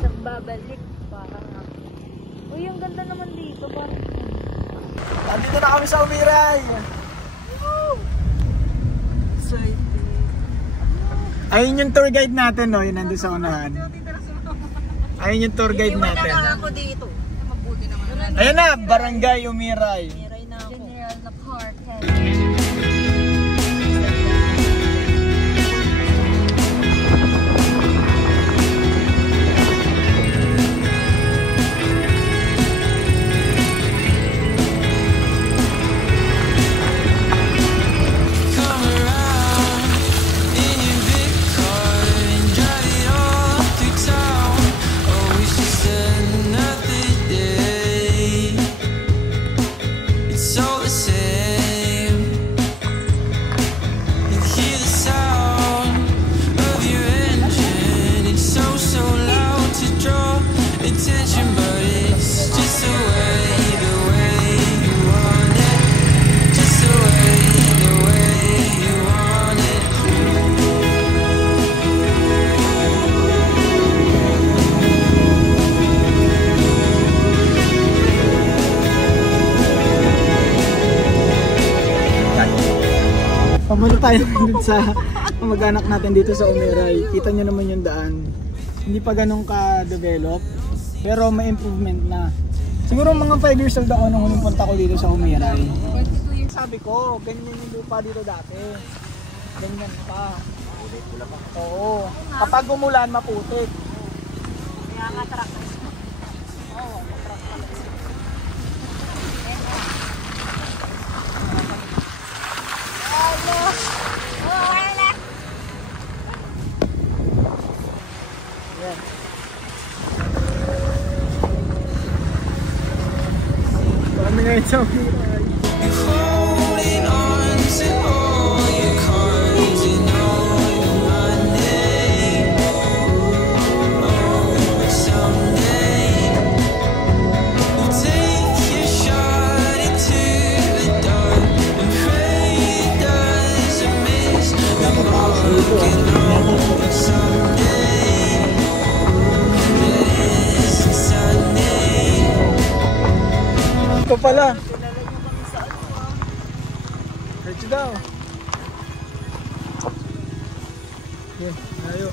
sa babalik. Parang uy, ang ganda naman dito. Parang nandito na kami sa Umiray. Ayun yung tour guide natin, no? Yun nandun sa unahan. Ayun yung tour guide natin. Ako dito. Mabuti naman. Ayan na, Barangay Umiray. Miray na ako. General na cartel. Pamulo tayo dun sa mag-anak natin dito sa Umiray. Kita nyo naman yung daan. Hindi pa ganun ka-develop, pero may improvement na. Siguro mga 5 years old ako nung huling punta ko dito sa Umiray. Sabi ko, ganyan yung lupa dito dati. Ganyan pa. Oo. Kapag umulan, maputik. Kaya nga truck. Oo, truck pala. Kami ngayon sa Umiray. Ito pala. Ito daw. Yan, tayo.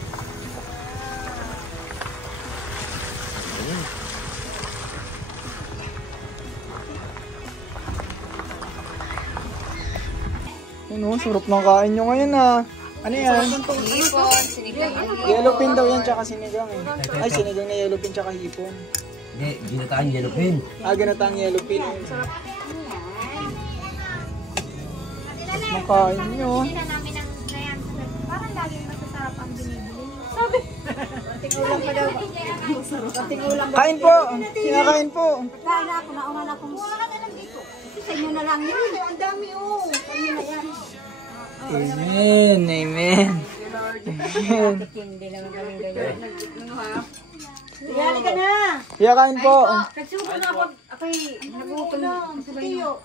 Ano, sarap ng kain nyo ngayon ah. Ano yan? Hipon, sinigang. Yellowpin daw yan tsaka sinigang eh. Ay, sinigang na yellowpin tsaka hipon. Hindi, ginataang yellowpin. Ah, ginataang yellowpin. Makain nyo. parang laging masasarap ang binibili. Sabi. Tingulang pa daw. Tingulang daw. Kain po! Kinakain po! Dahil ako, nauna na akong wala ka na lang dito. Kasi sa inyo na lang yun. Ang dami oh. Kanya na yan. Amen! Amen! Amen! Hindi naman kami ganyan. Yali ka na. Kinakain po! Nagsubo na ako. Ako'y nagutom na. Tiyo.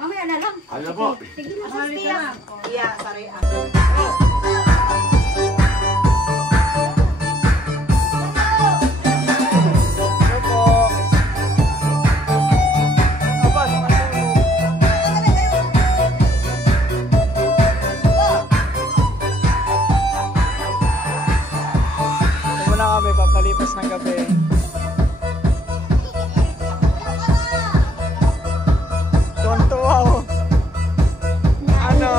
Mamaya na lang. Ano po? Sige na sa tiya. Iya, sorry. Papalipas ng gabi. Tuwan-tuwa oh. Ano?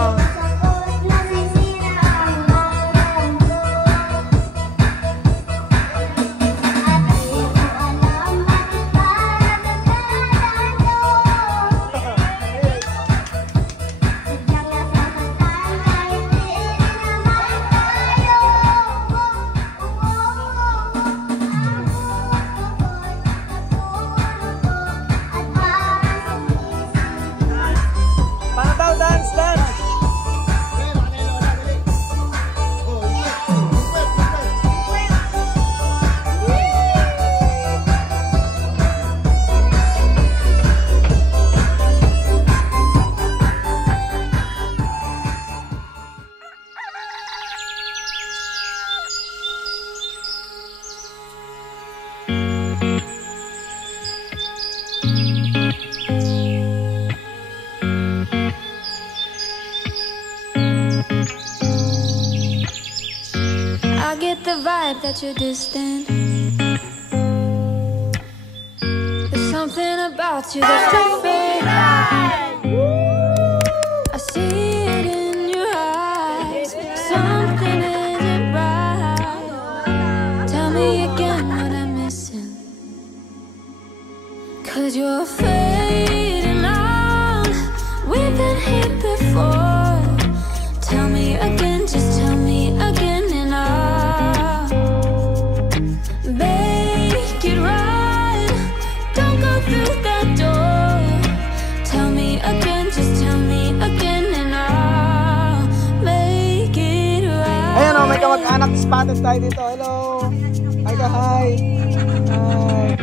the vibe that you're distant. There's something about you that's different. I see it in your eyes. Something isn't right. Tell me again what I'm missing. 'Cause you're fading out. We've been here before. Tell me again, just tell me again, and I'll make it right. Don't go through that door. Tell me again, just tell me again, and I'll make it right. Ayan o, may kamag-anak spotted tayo dito. Hello! Hi ka, hi! Hi!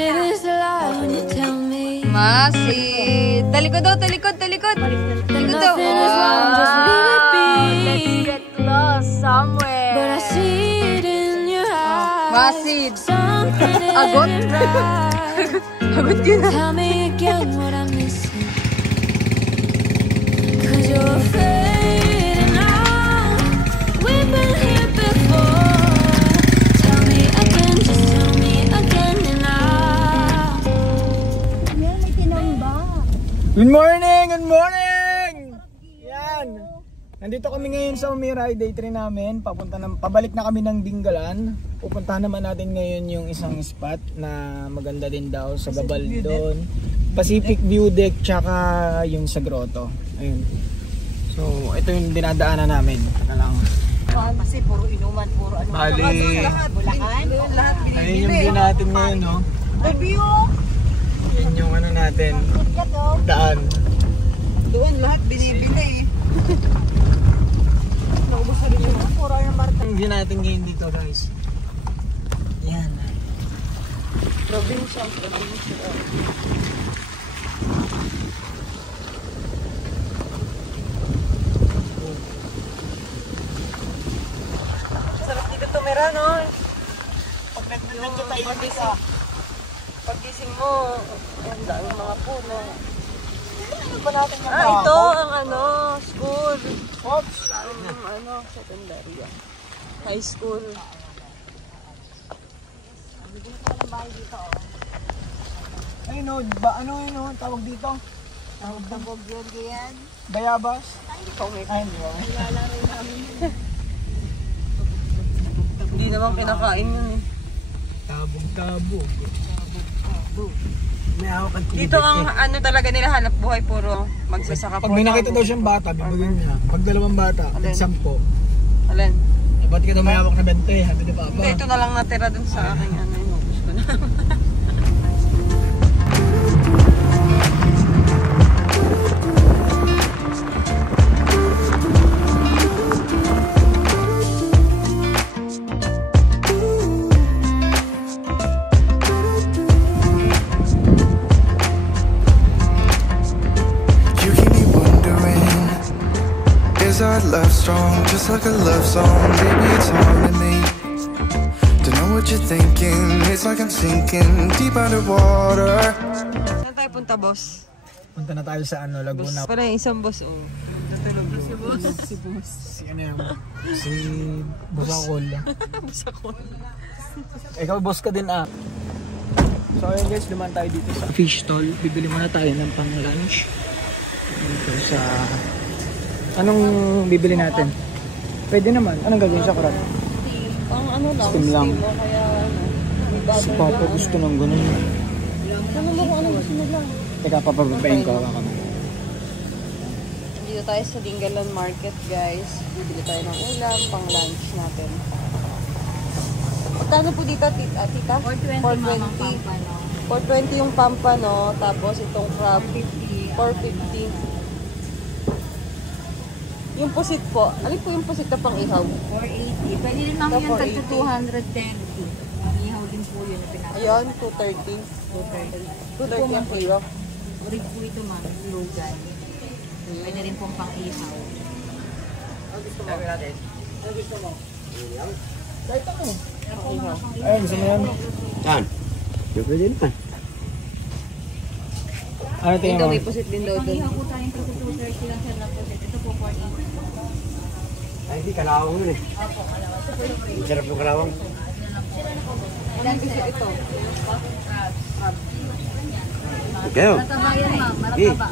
It is a lie when you tell me Masid. Talikod daw, talikod, talikod. Talikod daw. nothing is wrong, just leave it be. Let's get lost somewhere. But I see it in your eyes. Masid. Something Agot. isn't right. Agot ka na. Tell me again what I'm missing. 'Cause you're fading out. We've been here before. Tell me again, just tell me again, and I'll Yan, may tinamba. Good morning! Good morning! Yan! Nandito kami ngayon sa Umiray, day 3 namin. Pabalik na kami ng Dingalan. Pupuntahan naman natin ngayon yung isang spot na maganda din daw sa Gabal doon. Pacific View Deck, tsaka yung sa Grotto. Ayun. So, ito yung dinadaanan namin. Teka lang. Kasi puro inuman, puro ano. Bali. Bulacan. Lahat Ayun yung view natin ngayon, no? Review. Yun yung ano natin. Daan. Doon lahat binibili. Naubos na rin yung puro ano Marta. Yung view natin ngayon dito, guys. Yan. Probinsya. Sarap dito tumira, no? Pag nag-video tayo dito, Paggising mo, ang daming mga puno. ano ba natin yung Ito ang ano, school. Oops! Ano, secondary. High school. Ayun o, ano yun o, tawag dito? Tawag na Tabog yun, ganyan. Bayabas? Hindi ko may Ay, hindi ba? Hindi naman kinakain yun eh. Tabog. May hawak ang Dito ang ano talaga nila hanap buhay, puro magsasaka. Pag may nakita daw siyang bata, bibigyan niya. Pag dalawang bata, Alin? 10. Alin? Eh, ba't ka daw may hawak na 20? Habi ni Papa. Hindi, ito na lang natira dun sa aking ano, inubos ko na. You keep me wondering, is our love strong? Just like a love song, baby, it's hard to me to know what you're thinking. It's like I'm sinking deep underwater. Saan tayo punta, boss? Punta na tayo sa ano, Laguna. Pala yung isang boss, oh. Natulog si boss. Si boss. Si ano yan? Si Busakol. Busakol. Ikaw, boss ka din ah. So ayun guys, dumaan tayo dito sa fish stall. Bibili muna tayo ng pang lunch. Dito sa... Anong bibili natin? Pwede naman. Anong gagawin sa karat? Pang ano lang, Steam lang. o kaya ano. Si Papa gusto ng ganun. Tanong mo kung anong gusto nila. Teka, papababayin ko. Dito tayo sa Dingalan Market, guys. Bibili tayo ng ulam, pang lunch natin. Magkano po dito, tita? 420. 420 yung pampano, tapos itong crab, 450. Yung pusit po, alin po yung pusit na pang ihaw? 480. Pwede rin namin yung tagto 210. Ihaw din po yun na pinapagawa. Ayun, 230. 230 ang kilo. Urig po ito ma'am, lugan. Pwede rin pong pang ihaw. Kahit ako. Pang ihaw. Ayun, gusto mo yan? Saan? Siyempre din pa. Ano tingin Ito, mo? may pusit din daw Pang doon. ihaw po tayong tagto 230 lang sir na po. Ito po 480. hindi, kalawang yun eh. Sarap yung kalawang. Ilan piso ito? Kayo. Natabayan ma'am, Eh, marataba.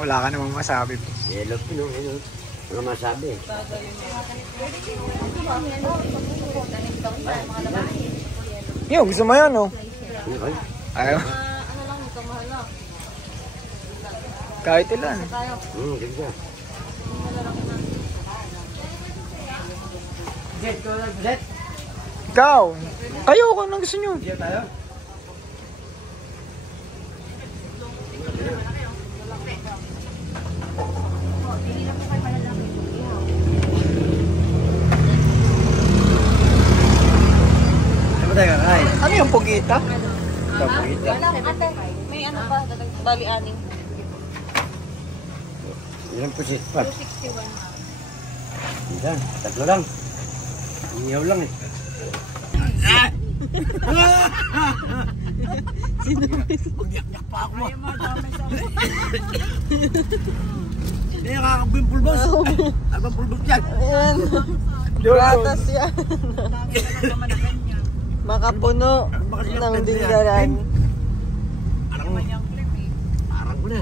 Wala ka namang masabi. yellow pino, yellow. Wala masabi. Yo, gusto mo yan, oh. Okay. Ayaw. Ano lang, ito mahal na. Kahit ilan. Ganda. Ikaw. Kayo, kung anong gusto nyo. Ano tayo, ay? Ano yung pugita? Pagkita. Ate, may ano pa, bali aning. Ilang pusit pa? 261. Minsan, tatlo lang. Iyaw lang eh. Pagyak-yak pa ako. Hindi nakakabing pulbos. Ano bang pulbos yan? Ayan. Gatas yan. Makapuno ng dinggaran. Parang ko na.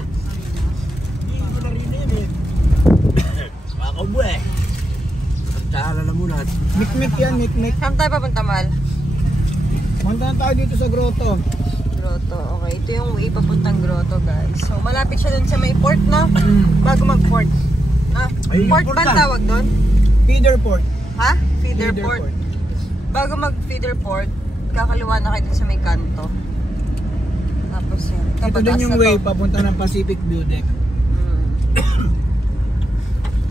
Hindi ko na rin yan eh. Makakaubo eh. Tsaka na muna. Mikmik yan, mikmik. Saan tayo papunta, Mal? Punta na tayo dito sa grotto. Grotto. Okay, ito yung way papuntang grotto, guys. So, malapit siya dun sa may port na. Bago mag-port. Ah, Ay, yung port port ba ang na. tawag doon? Feeder port. Ha? Feeder port. Bago mag-feeder port, kakaliwa na kayo dun sa may kanto. Tapos yan. Ito din yung way papunta ng Pacific View Deck.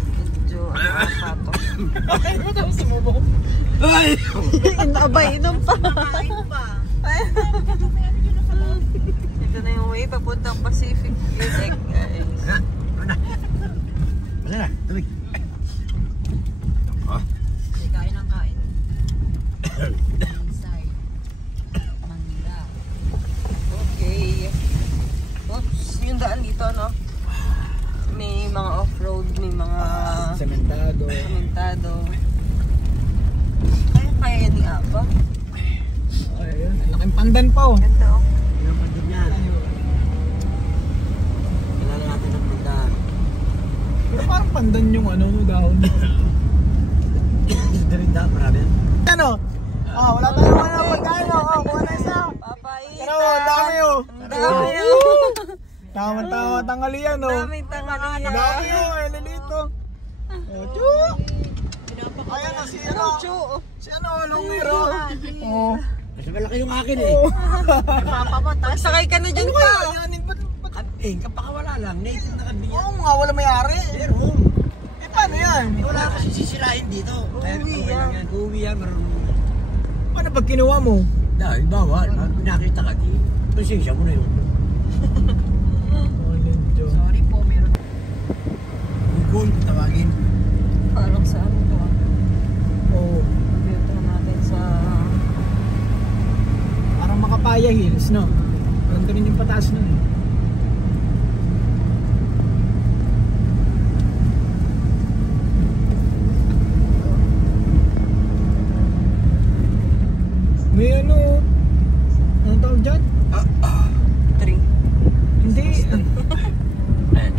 Medyo ano pa to. Ano daw sumubok? Ay! Abay, inom pa. Ito na yung way papuntang Pacific View Deck, guys. Ano na? Tubig. Kain ng kain. Inside. Manila. Okay. Oops, yung daan dito, no? May mga off-road, may mga Sementado. komentado. Kaya yan ni Apa. Ayun, ang laking pandan pa, oh. Ganda, oh. Ilang pandun yan. Kailangan natin ng puntahan. Pero parang pandan yung ano, dahon. Ito rin dapat marami. Ano? Ah, wala tayong ano, pagkain, oh. Kuha na isa. Papaitan. Pero, ang dami, oh. Ang dami, oh. Tama-tama, tanghalian, oh. Daming tanghalian. Ang dami, oh. Ay, nalito. Oh, chuk! Ayan na, si ano. Chu. Si ano, Lungiro. Oh. Kasi malaki yung akin eh. Sakay ka na dyan ka. Yanin, ba't? Eh, kapakawala lang. Native na kami yan. Oo nga, wala may-ari. Pero, Eh, paano yan? wala kasi sisirain dito. Kaya Uuwi okay lang yan. Uuwi yan, marunong. Paano pag kinuha mo? Dahil, bawal. Pag pinakita ka, di. Pasensya mo na yun. Sorry po, meron. Google, tawagin. Parang sa ano to, ah. Oo. Computer natin sa... Parang Makapaya Hills, no? Ganda rin yung pataas nun, eh. May ano, anong tawag dyan? 3. Hindi.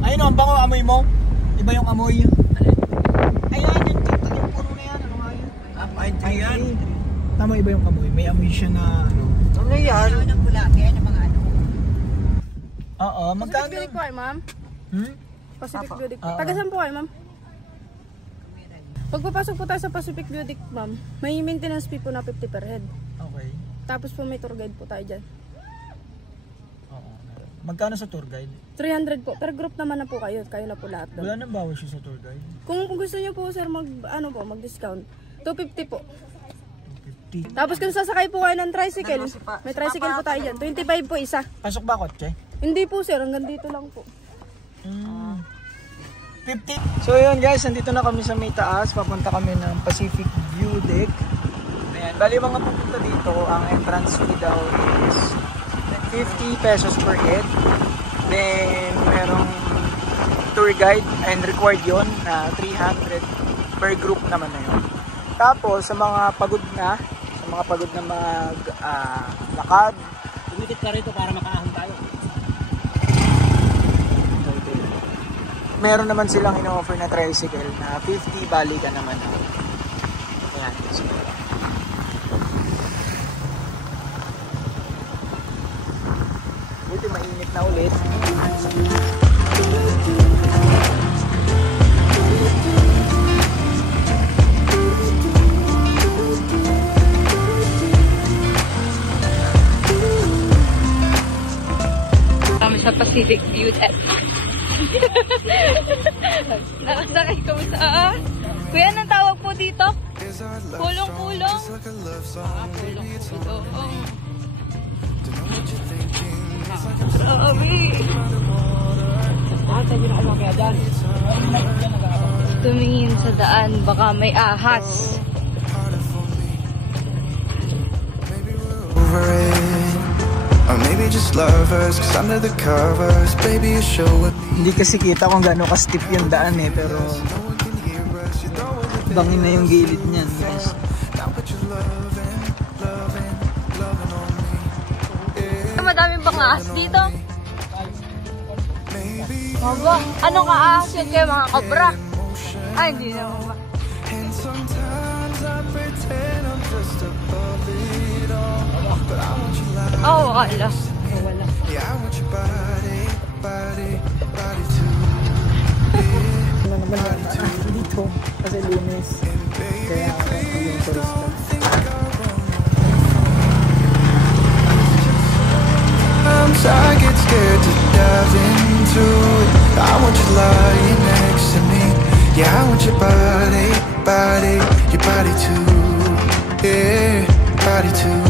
Ayun, ang bango amoy mo. Iba yung amoy. Ayan, yung puno na yan. Ano nga yun? Pine tree yan. Tama, iba yung amoy. May amoy siya na ano. Ano yan? Ano ng gulabi, ng mga ano. Oo, magkano? Pacific View po kayo, ma'am? Hmm? Pacific View Deck. Oo. Taga saan po kayo, ma'am? Pag papasok po tayo sa Pacific View Deck, ma'am, may maintenance fee po na 50 per head. Okay. Tapos po may tour guide po tayo dyan. Oo. Magkano sa tour guide? 300 po. Per group naman na po kayo. Kayo na po lahat doon. Wala nang bawas siya sa tour guide. Kung gusto niyo po, sir, mag-discount. 250 po. 50. Tapos kung sasakay po kayo ng tricycle, may tricycle po tayo dyan. 25 po isa. Pasok ba kotse? Hindi po, sir. Hanggang dito lang po. 50. So yun guys, nandito na kami sa may taas. Papunta kami ng Pacific View Deck. Ayan, bali mga pupunta dito, ang entrance fee daw is 50 pesos per head. Then merong tour guide and required yun na 300 per group naman na yun. Tapos sa mga pagod na lakad, Tumikit ka rito para makaahon tayo. meron naman silang ino-offer na tricycle na 50 balikan naman. Ayan. Buti mainit na ulit. Kami sa Pacific View. Nakasakay kami sa... Kuya, anong tawag po dito? Kulong-kulong? Kulong-kulong. Grabe. Tumingin sa daan, baka may ahas. Over it. Or maybe just lovers, cause under the covers, baby, you show it. Hindi kasi kita kung gaano ka-steep yung daan eh, pero bangin na yung gilid niyan, guys. Madaming bang ahas dito? Maba, anong ahas yun kayo, mga kobra? Ay, hindi naman ba? And sometimes I pretend I'm just above it all, but I want you like, Oh, wala. Wala. yeah, I want your body, body, body too. Ano naman yung dito kasi Lunes. Kaya ako yung turista. I get scared to dive into it. I want you lying next to me. Yeah, I want your body, body, your body too. Yeah, body too.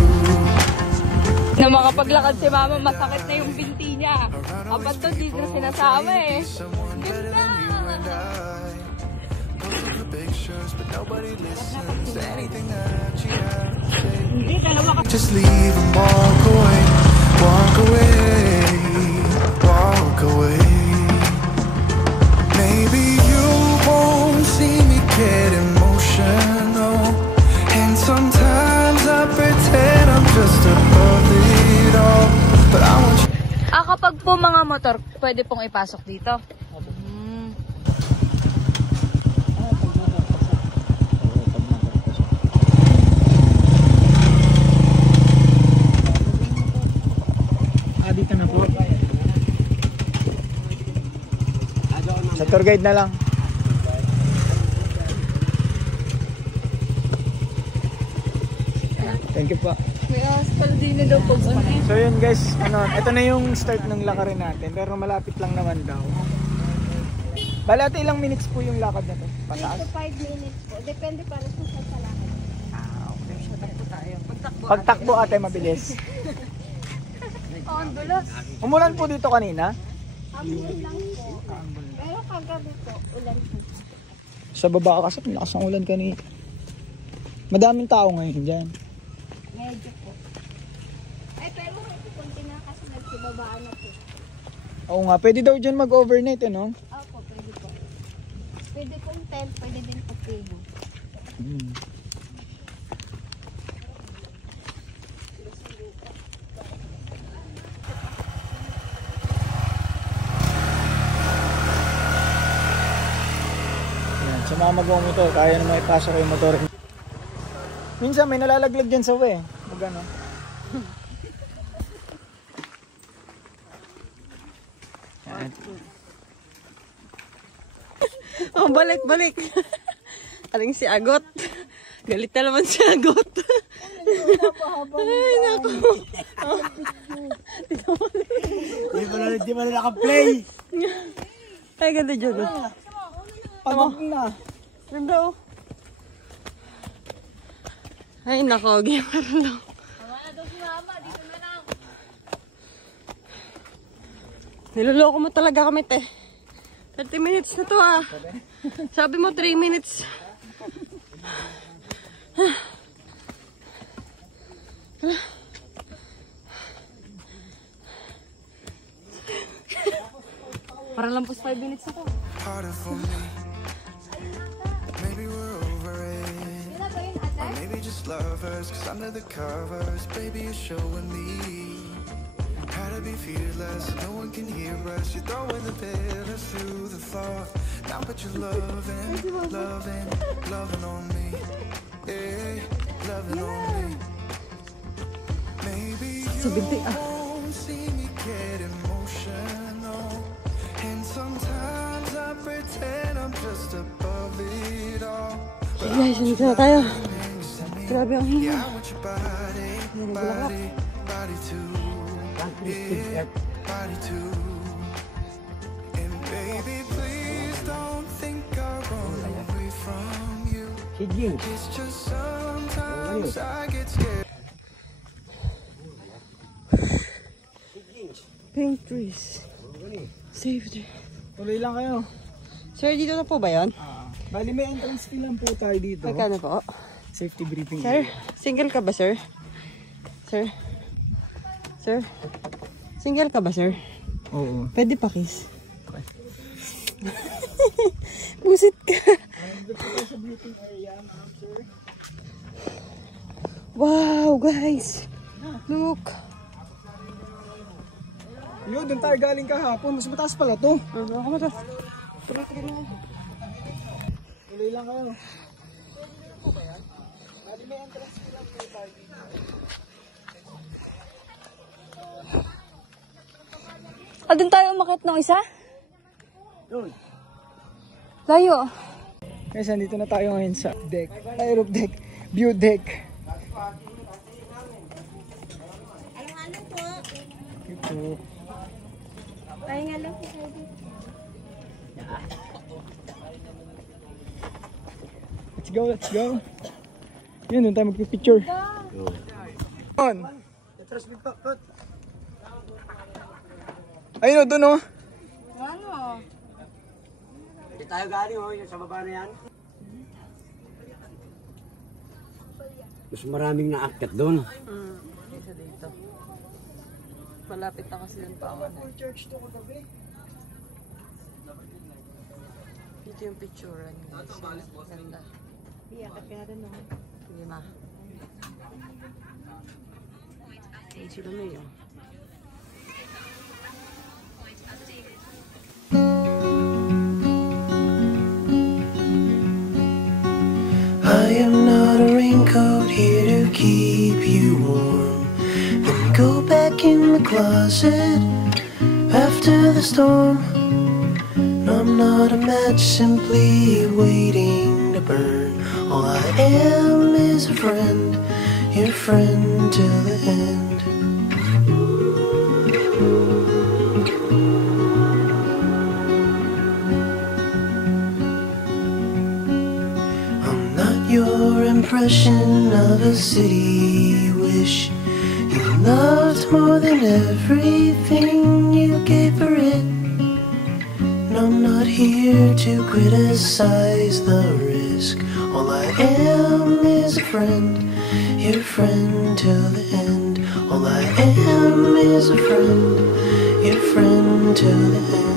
Na makapaglakad si mama, masakit na yung binti niya. Apat to, di na sinasama eh. Ganda! Pictures, but nobody listens to anything that you have to say. Hindi, dalawa ka. Just leave and walk away, walk away, walk away. Maybe you won't see me get emotional, and sometimes I pretend I'm just above it all, but I want you. Kapag po mga motor, pwede pong ipasok dito. Dito na po. Sa tour guide na lang. Thank you po. May asphalt din na daw po. So yun guys, ito na yung start ng lakarin natin, pero malapit lang naman daw. Balate ilang minutes po yung lakad na to? Pataas? 5 minutes po. Depende para sa lakad. Okay. Takbo tayo. Pagtakbo ate mabilis. Ang dulas. Umulan po dito kanina? Ambon lang po. Pero kagabi po, ulan po. Sa baba kasi lakas ang ulan kanina. Madaming tao ngayon dyan. Medyo po. Ay, pero konti na kasi nagsibabaan na po. Oo nga, pwede daw dyan mag-overnight eh, no? Opo, pwede po. Pwede pong tent, pwede din po table. Yan, sa mga mag-motor, kaya naman ipasok yung motor. Minsan may nalalaglag dyan sa way. Magano? Yan. Oh, balik. Aling si Agot. Galit na naman si Agot. Ay, naku. Di ba na naka-play? Ay, ganda dyan. Pagod na. Ganda oh. Ay, nako. Gamer na. Niloloko mo talaga kami, te. 30 minutes na to, ah. Sabi mo 3 minutes. Para lang po 5 minutes na to. Harder for me. Maybe we're Or maybe just lovers, cause under the covers, baby, you're showing me how to be fearless. No one can hear us. You're throwing the pillars through the thought. Now but you're loving, loving, loving on me. Yeah, loving on me. Maybe you won't see me get emotional. And sometimes I pretend I'm just above it all. Guys, nandito na tayo. Grabe ang hina. Yeah, I want your body, body, body too. Yeah, body too. And baby, please don't think I run away from you. It's just sometimes I get scared. Pink trees. Safety. Tuloy lang kayo. Sir, dito na po ba yun? Bali may entrance fee lang po tayo dito. Magkano po? Safety briefing. Sir, single ka ba, sir? Sir? Sir? Single ka ba, sir? Oo. Pwede pa kiss. Busit ka. Wow, guys. Look. Yo, doon tayo galing kahapon. Mas mataas pala to. Ako mo to. Tuloy lang kayo. Bali may entrance fee lang po tayo dito. Doon tayo umakit ng isa? Doon. Layo. Guys, nandito na tayo ngayon sa deck. Aerob deck. View deck. Alang-alang po. Ito. Pahinga lang po kayo. Let's go, let's go. Yun, doon tayo magpipicture. On. Ayun o, doon o. Ano? Hindi tayo galing yung sa baba na yan. Mas maraming naakyat doon. Isa dito. Malapit na kasi dun pa ako. Church to kagabi. Dito yung picturean. Ganda. Iyakat ka na rin, no? Hindi ma. Ayun sila na yun. I am not a raincoat here to keep you warm. Then go back in the closet after the storm. No, I'm not a match simply waiting to burn. All I am is a friend, your friend till the end. I'm not your impression of a city you wish you loved more than everything you gave for it. And I'm not here to criticize the risk. All I am is a friend, your friend till the end. All I am is a friend, your friend till the end.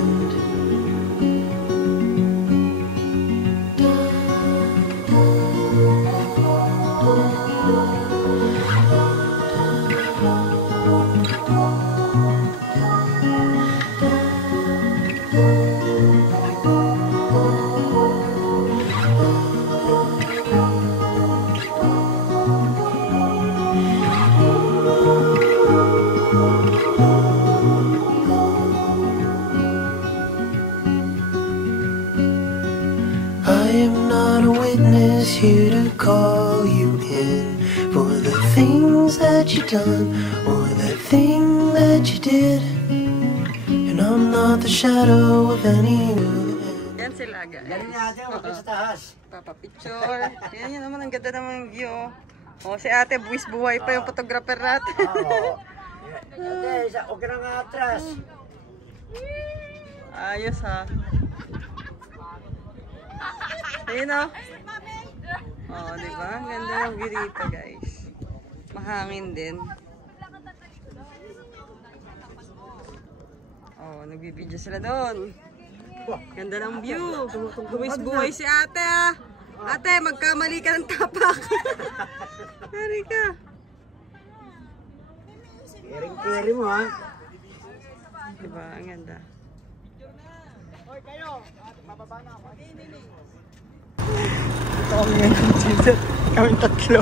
I am not a witness here to call you in for the things that you done or the thing that you did. And I'm not the shadow of any. Yan sila, guys. Galing natin, huwag sa taas. Papapicture. Yan naman, ang ganda naman yung view. O, si ate, buwis buhay pa yung photographer natin. Oo. Ate, huwag ka nang atras. Ayos ha. Ayun o. Oh, diba? Ang ganda yung view dito, guys. Mahangin din. Oh, nagbibideo sila doon. Ganda ng view. Buwis buhay si ate ah. Ate, magkamali ka ng tapak. Dari ka. Kering-kering mo, ha? Diba? Ang ganda. Hoy, kayo! Bababa na ako. Ito kami ngayon, Tinder. Kaming tatlo.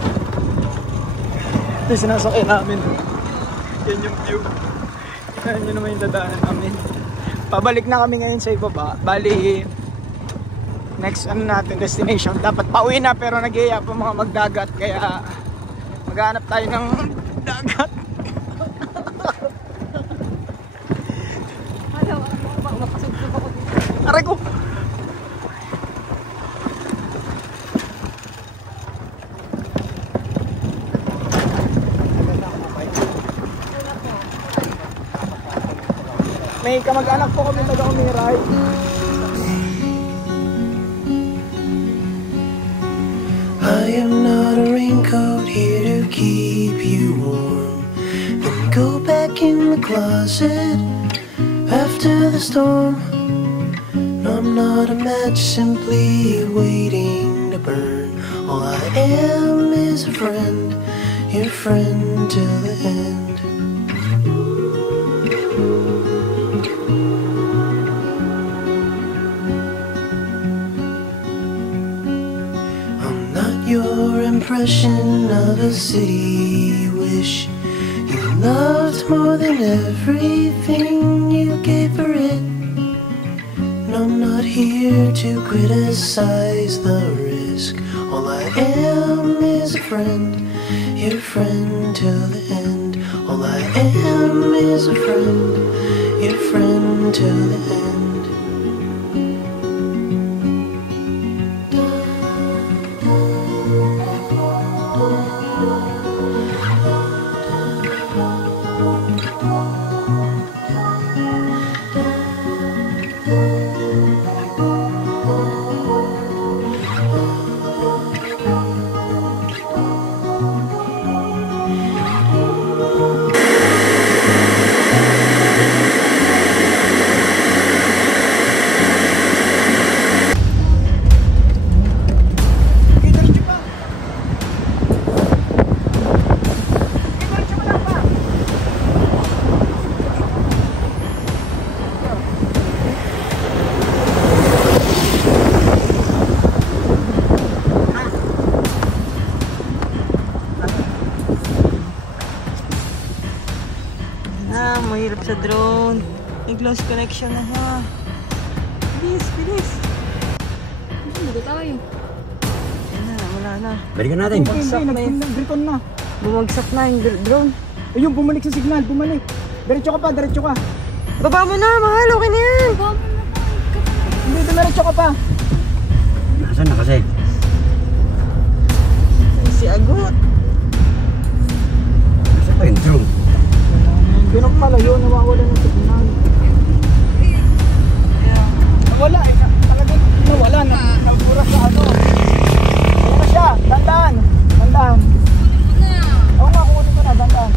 Ito yung sinasakay namin. Yan yung view. Yan yun naman yung dadaanan namin. Pabalik na kami ngayon sa ibaba. Bali, next ano natin, destination. Dapat pauwi na pero nag-iaya pa mga magdagat. Kaya maghanap tayo ng dagat. Aray ko! May kamag-anak po kami taga-Umiray. I am not a raincoat here to keep you warm. Then go back in the closet after the storm. I'm not a match simply waiting to burn. All I am is a friend, your friend till the end. I'm not your impression of a city wish. You loved more than everything you gave for it. I'm not here to criticize the risk. All I am is a friend, your friend till the end. All I am is a friend, your friend till the end. Mahirap sa drone. May close connection na ha. Bilis, bilis. Dito tayo. Yan na, wala na. Balikan natin. Bumagsak na yun. Recon na. Bumagsak na yung drone. Ayun, bumalik sa signal. Bumalik. Diretso ka pa, diretso ka. Baba mo na, mahal. Okay na yan. Hindi, diretso ka pa. Nasaan na kasi? Si Agot. Nasaan pa yung drone? Ganun pala yun, nawawala ng signal. Nawala eh, talagang nawala na. Nabura sa ano. Ano na siya, dandan. Dandan. Oo nga, kukunin ko na, dandan.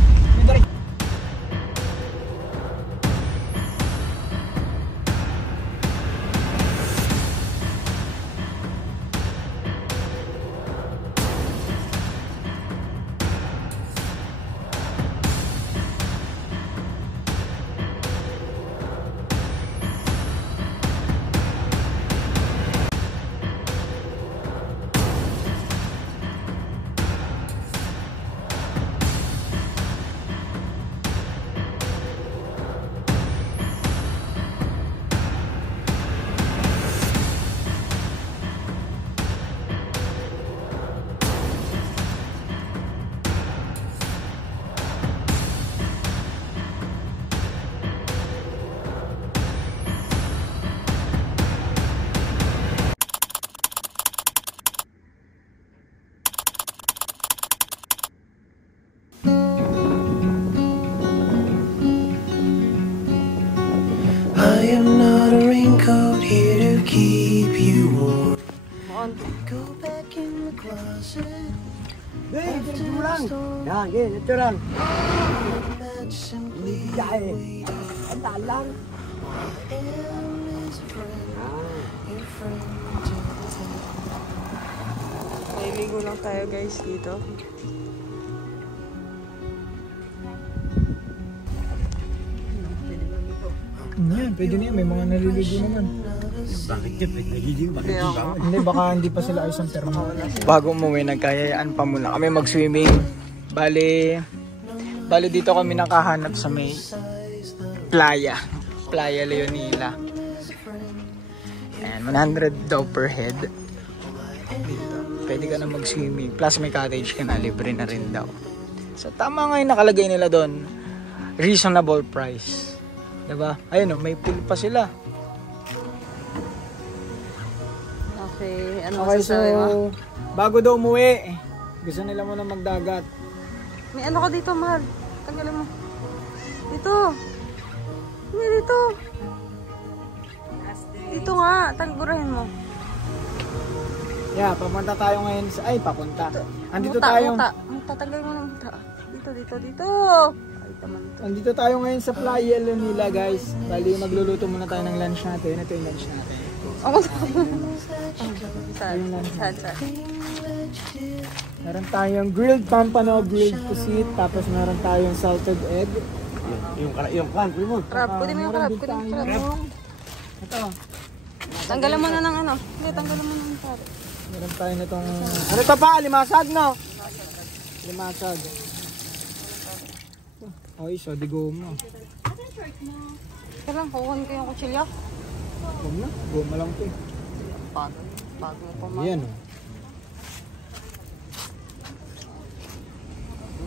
I am not a raincoat here to keep you warm. Go back in the closet. After the storm, Yan, yan, ito lang. that simply waiting. I am is a friend, your friend till the end. Maliligo lang tayo guys dito. Yan, pwede na yan. May mga naliligo naman. Bakit yun? Nagiging bakit Kaya yung ako. Hindi, baka hindi pa sila ayos ang termo. Bago umuwi, nagkayayaan pa muna kami mag-swimming. Bali dito kami nakahanap sa may Playa Leonila. And 100 daw per head. Dito. Pwede ka na mag-swimming. Plus may cottage ka na, libre na rin daw. So tama nga yung nakalagay nila doon. Reasonable price. Diba? Ayun o, may pool pa sila. Okay, ano Okay, masasabi mo? so bago daw umuwi, gusto nila muna magdagat. May ano ka dito, mahal. Tanggalin mo. Dito. Hindi, dito. Dito nga. Tanggurahin mo. Yeah, papunta tayo ngayon sa... Ay, papunta. Andito Muta, tayo. muta. Tanggalin mo ng muta. Dito. Ay, taman to. Andito tayo ngayon sa Playa Leonila, guys. Bali, magluluto muna tayo ng lunch natin. Ito yung lunch natin. Ako Saan? Meron tayong grilled pampano, grilled pusit, tapos meron tayong salted egg. Yung kan, mo. Crab. Pwede mo yung crab. Pwede mo yung crab. Ito. Tanggalan mo na ng ano. Hindi, tanggalan mo na ng crab. Meron tayo na itong... Ano ito pa? Limasag, no? Limasag. Ay, so digo mo. Kaya lang, kukunin ko yung kutsilyo. Huwag na. Goma lang ito eh. Bago mo pa Ayan o.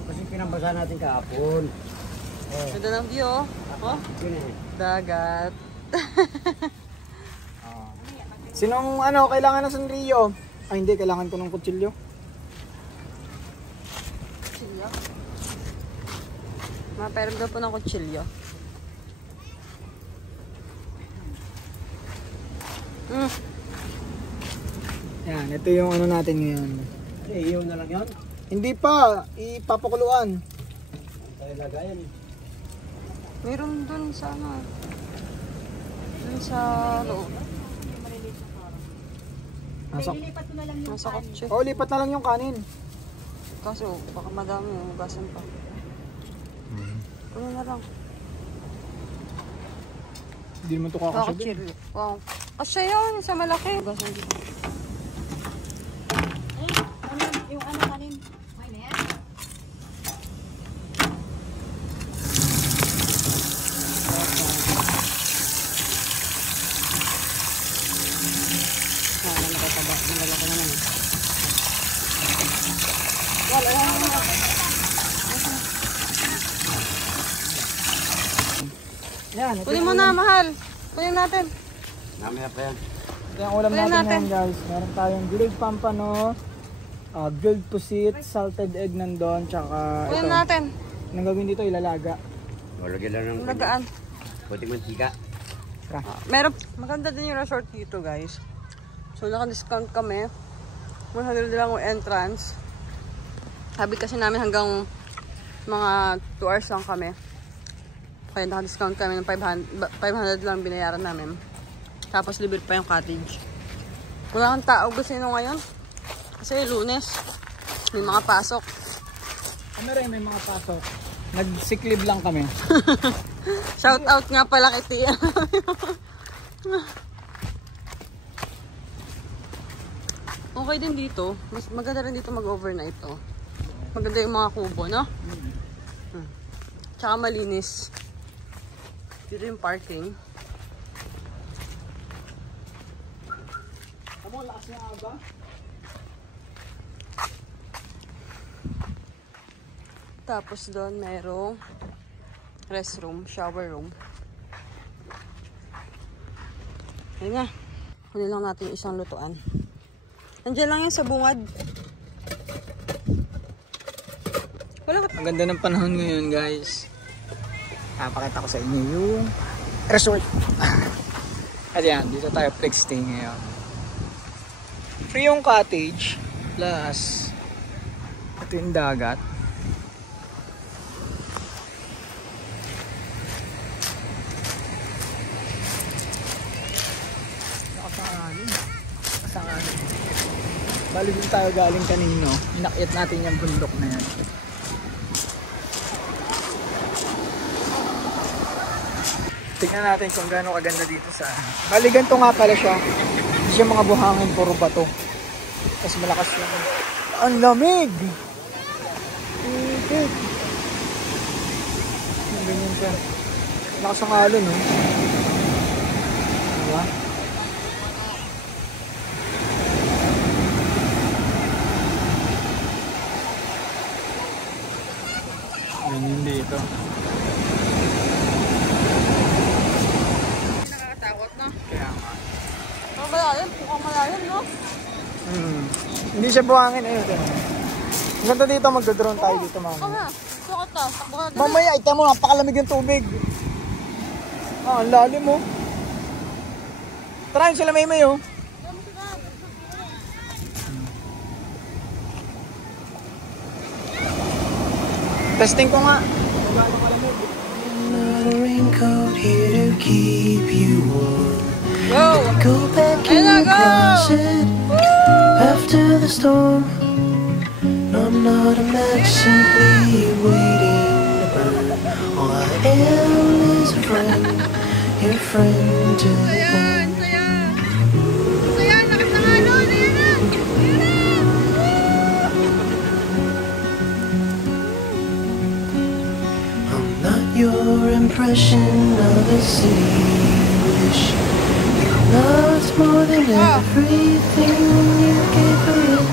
Kasi pinabasa natin kahapon. Ganda ng view, oh. Oh, Yun eh. dagat. Sinong ano, kailangan ng Sanrio? Ay hindi, kailangan ko ng kutsilyo. Kutsilyo? Maperam daw po ng kutsilyo. Yan, ito yung ano natin ngayon. Eh, iyon na lang yun. Hindi pa, ipapakuluan. Tayo lagayan. Meron dun sa ano. Dun sa loob. Nasa kotse. Oh, lipat na lang yung kanin. Kaso, baka madami yung hugasan pa. Kunin na lang. Hindi mo ito kakasya din. Kutsilyo. Wow. Kasya yun, sa malaki. Hugasan dito. Yung ano kanin. May na yan. Malalaki naman eh. Yan, ito Kunin mo na, mahal. Kunin natin. Namaya pa yan. ito yung ulam Kunin natin natin. ngayon, guys. Meron tayong grilled pampano, grilled pusit, salted egg nandun, tsaka Kunin ito. natin. Anong gagawin dito? Ilalaga. Lagyan lang ng Lagaan. puting mantika. Meron, maganda din yung resort dito, guys. So, naka-discount kami. 100 lang yung entrance. Sabi kasi namin hanggang mga 2 hours lang kami. Kaya naka-discount kami ng 500 lang binayaran namin. Tapos libre pa yung cottage. Wala kang tao gusto nyo ngayon. Kasi Lunes. May mga pasok. Ano rin, may mga pasok. Nag-sick leave lang kami. Shout out nga pala kay Tia. Okay din dito. Mas maganda rin dito mag-overnight, oh. Maganda yung mga kubo, no? Tsaka malinis. Dito yung parking. Amo, lakas niya ba? Tapos doon merong restroom, shower room. Ayun nga. Kunin lang natin yung isang lutuan. Nandiyan lang yan sa bungad. Wala ka. Ang ganda ng panahon ngayon, guys. Pakita ko sa inyo yung resort. At yan, dito tayo flex stay ngayon. Free yung cottage. Plus, ito yung dagat. Bali din tayo galing kanino. Inakyat natin yung bundok na yan. Tingnan natin kung gaano kaganda dito sa... Bali ganito nga pala siya. Hindi siya mga buhangin, puro bato. Tapos malakas lang. Ang lamig! Okay. Ganyan siya. Lakas ang alon, no? Diba? Ganyan dito. Nakakatakot, no? Kaya nga. Mukhang malalim, no? Hindi siya buhangin. Ayun, ang ganda dito, magdodrone tayo dito, mama. Oo nga. Sukot na. Takbo ka na. Mamaya, ita mo, napakalamig yung tubig. Ah, ang lalim mo. Try sila may oh. Testing ko nga. Not a raincoat here to keep you warm. Go! Go back in Ayun na, your go! closet after the storm. No, I'm not a match, simply waiting to burn. All I am is a friend, your friend to the end. Saya! Saya! Lakas ng alon! Ayan na! Ayan na! I'm not your impression of a city wish. You're not more than everything you gave her it.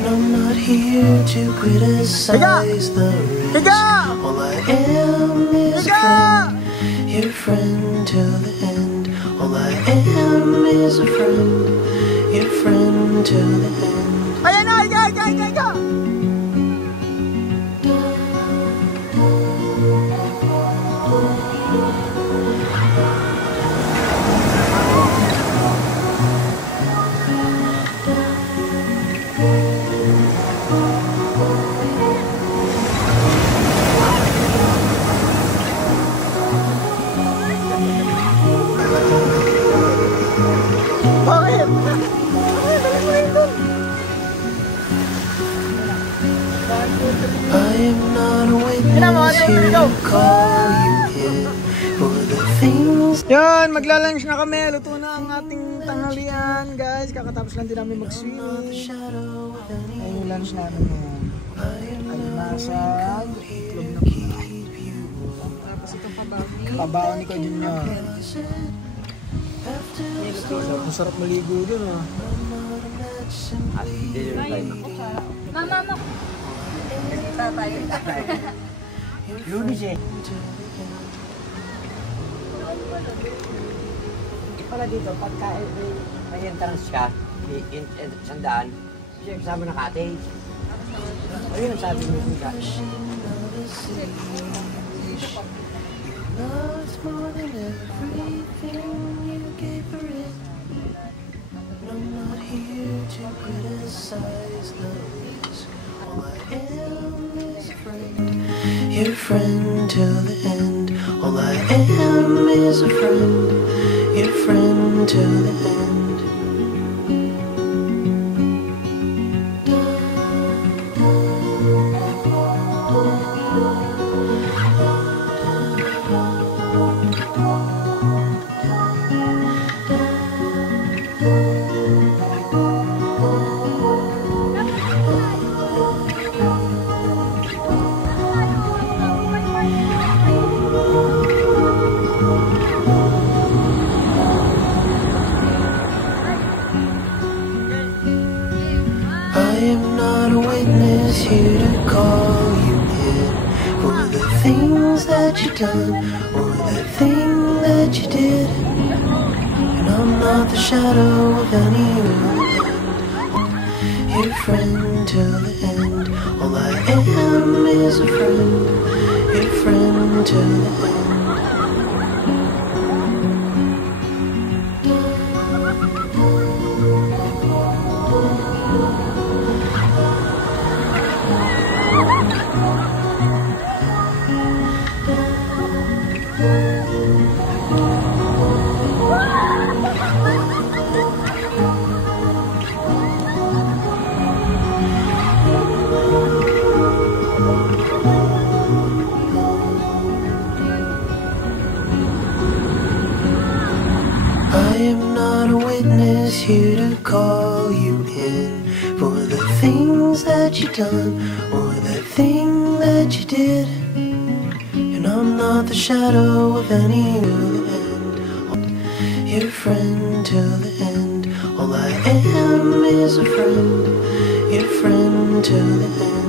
And I'm not here to criticize the rest. Higa! All I am is a friend, your friend till the end. All I am is a friend, your friend till the end. Ayan na, higa! Bakit? I am not a witness here to call you in for the things. Yan, magla-lunch na kami. Luto na ang ating tanghalian, guys. Kakatapos lang din namin mag-swimming. Ayun yung lunch namin ngayon. Ay masag, itlog na Tapos itong pabaw. pabaon ni Ko Junior. Masarap maligo dun, ah. Mama. Lunis eh. Pala dito, pagka may entrance ka, sandaan, siya kasama na cottage. Ayun ang sabi mo dun ka. Love's more than everything you gave her it. I'm not here to criticize the risk. All I am is a friend, your friend till the end. All I am is a friend, your friend till the end. I am not a witness here to call you in for the things that you done or the thing that you did. And I'm not the shadow of anyone, your friend till the end. All I am is a friend, your friend till the end. is here to call you in for the things that you done or the thing that you did. And I'm not the shadow of any end, your friend till the end. All I am is a friend, your friend till the end.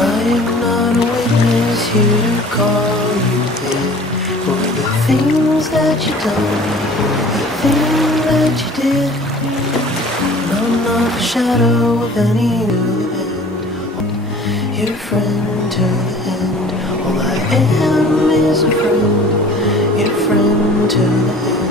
I am not a witness here to call you in for the things that you done, for the thing that you did. And I'm not the shadow of any end, your friend till the end. All I am is a friend, your friend till the end.